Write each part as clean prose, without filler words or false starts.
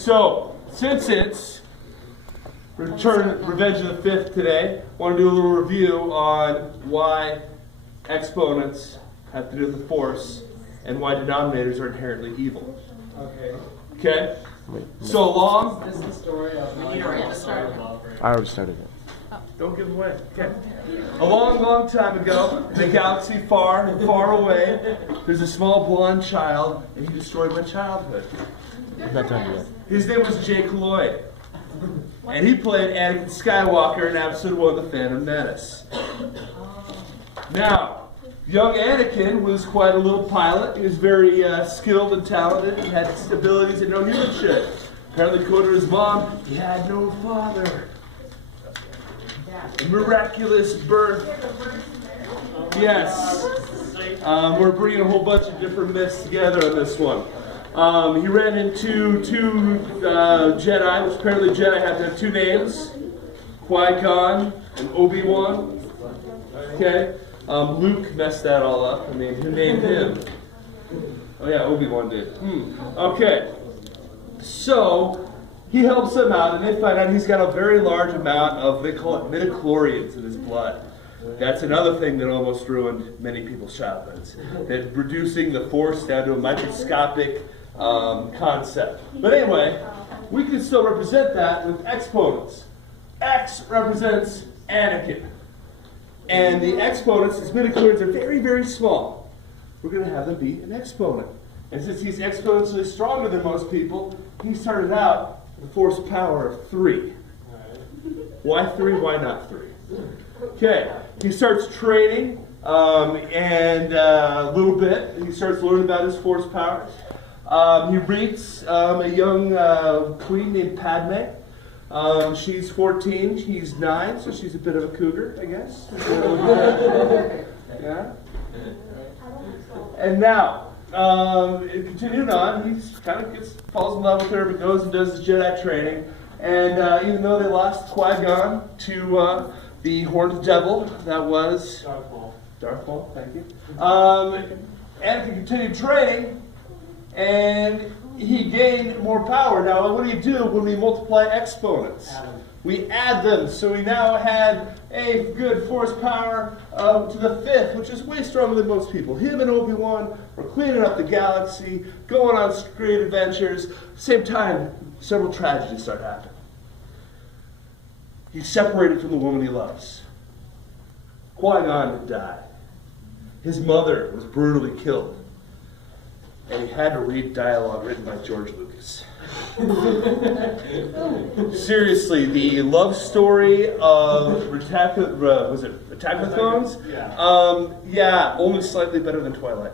So, since it's Revenge of the Fifth today, I want to do a little review on why exponents have to do with the force and why denominators are inherently evil. Okay? So long. This is the story of I already started it. Don't give away. Okay. A long, long time ago, in a galaxy far and far away, there's a small blonde child, and he destroyed my childhood. I'm not done yet. His name was Jake Lloyd. And he played Anakin Skywalker in episode 1 of The Phantom Menace. Now, young Anakin was quite a little pilot. He was very skilled and talented. He had abilities that no human should. Apparently, according to his mom, he had no father. A miraculous birth. Yes. We're bringing a whole bunch of different myths together on this one. He ran into two Jedi, which apparently Jedi have to have two names. Qui-Gon and Obi-Wan. Okay. Luke messed that all up. I mean, who named him? Oh yeah, Obi-Wan did. Okay. So, he helps them out, and they find out he's got a very large amount of, they call it midichlorians in his blood. That's another thing that almost ruined many people's childhoods. That reducing the force down to a microscopic concept. But anyway, we can still represent that with exponents. X represents Anakin. And the exponents, his midichlorians, are very, very small. We're going to have them be an exponent. And since he's exponentially stronger than most people, he started out with a force power of 3. Why 3? Why not 3? Okay, he starts training, and a little bit, he starts learning about his force powers. He meets a young queen named Padme. She's 14, he's 9, so she's a bit of a cougar, I guess. Yeah. And now, continuing on, he kind of falls in love with her, but goes and does his Jedi training. And even though they lost Qui-Gon to the horned devil, that was Darth Maul, thank you. Anakin continued training, and he gained more power. Now, what do when we multiply exponents? We add them, so we now had a good force power to the 5th, which is way stronger than most people. Him and Obi-Wan were cleaning up the galaxy, going on great adventures. Same time, several tragedies start happening. He's separated from the woman he loves. Qui-Gon had died. His mother was brutally killed. And he had to read dialogue written by George Lucas. Seriously, the love story of Attack of the Clones? Yeah, only slightly better than Twilight.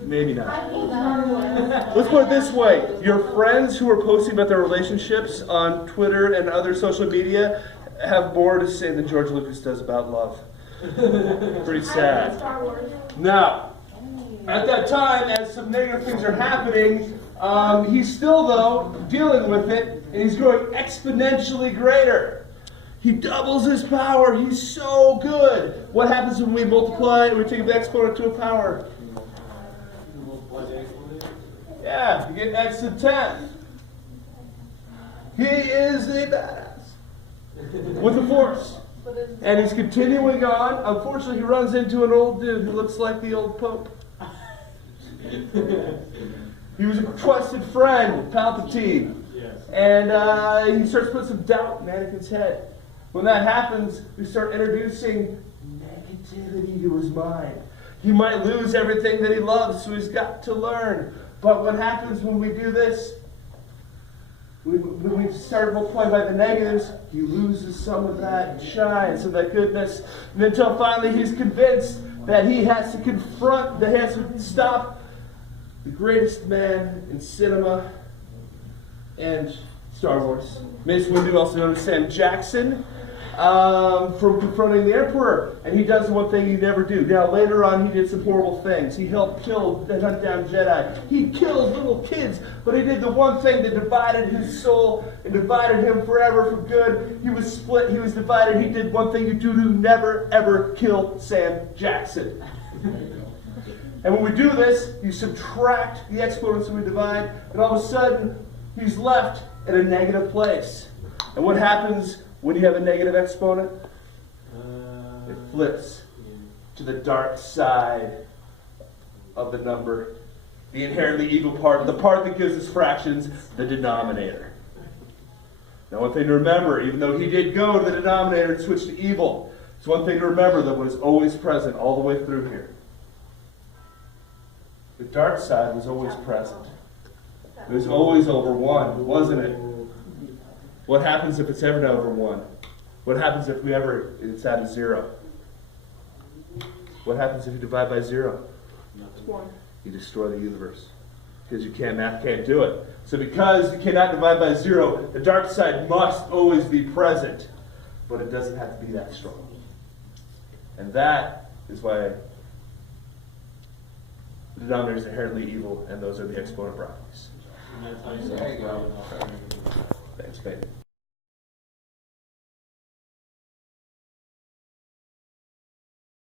Maybe not. Let's put it this way. Your friends who are posting about their relationships on Twitter and other social media have more to say than George Lucas does about love. Pretty sad. Now, at that time, as some negative things are happening, he's still, though, dealing with it, and he's growing exponentially greater. He doubles his power. He's so good. What happens when we multiply and we take the exponent to a power? Yeah, you get x to the 10th. He is a badass with the force. And he's continuing on. Unfortunately, he runs into an old dude who looks like the old Pope. He was a trusted friend, Palpatine. And he starts putting some doubt in Anakin's head. When that happens, we start introducing negativity to his mind. He might lose everything that he loves, so he's got to learn. But what happens when we do this? When we start multiplying by the negatives, he loses some of that shine, some of that goodness. And until finally he's convinced that he has to confront, that he has to stop the greatest man in cinema and Star Wars. Mace Windu, also known as Sam Jackson, from confronting the Emperor. And he does one thing he never do. Now, later on, he did some horrible things. He helped kill and hunt down Jedi. He killed little kids, but he did the one thing that divided his soul and divided him forever for good. He was split. He was divided. He did one thing you do to never, ever kill Sam Jackson. And when we do this, you subtract the exponents and we divide, and all of a sudden, he's left in a negative place. And what happens when you have a negative exponent? It flips to the dark side of the number. The inherently evil part, the part that gives us fractions, the denominator. Now one thing to remember, even though he did go to the denominator and switch to evil, it's one thing to remember that was always present all the way through here. The dark side was always present. It was always over 1, wasn't it? What happens if it's ever not over 1? What happens if it's at a 0? What happens if you divide by 0? You destroy the universe. Because math can't do it. So because you cannot divide by 0, the dark side must always be present. But it doesn't have to be that strong. And that is why the denominator is inherently evil, and those are the exponent properties. There you go.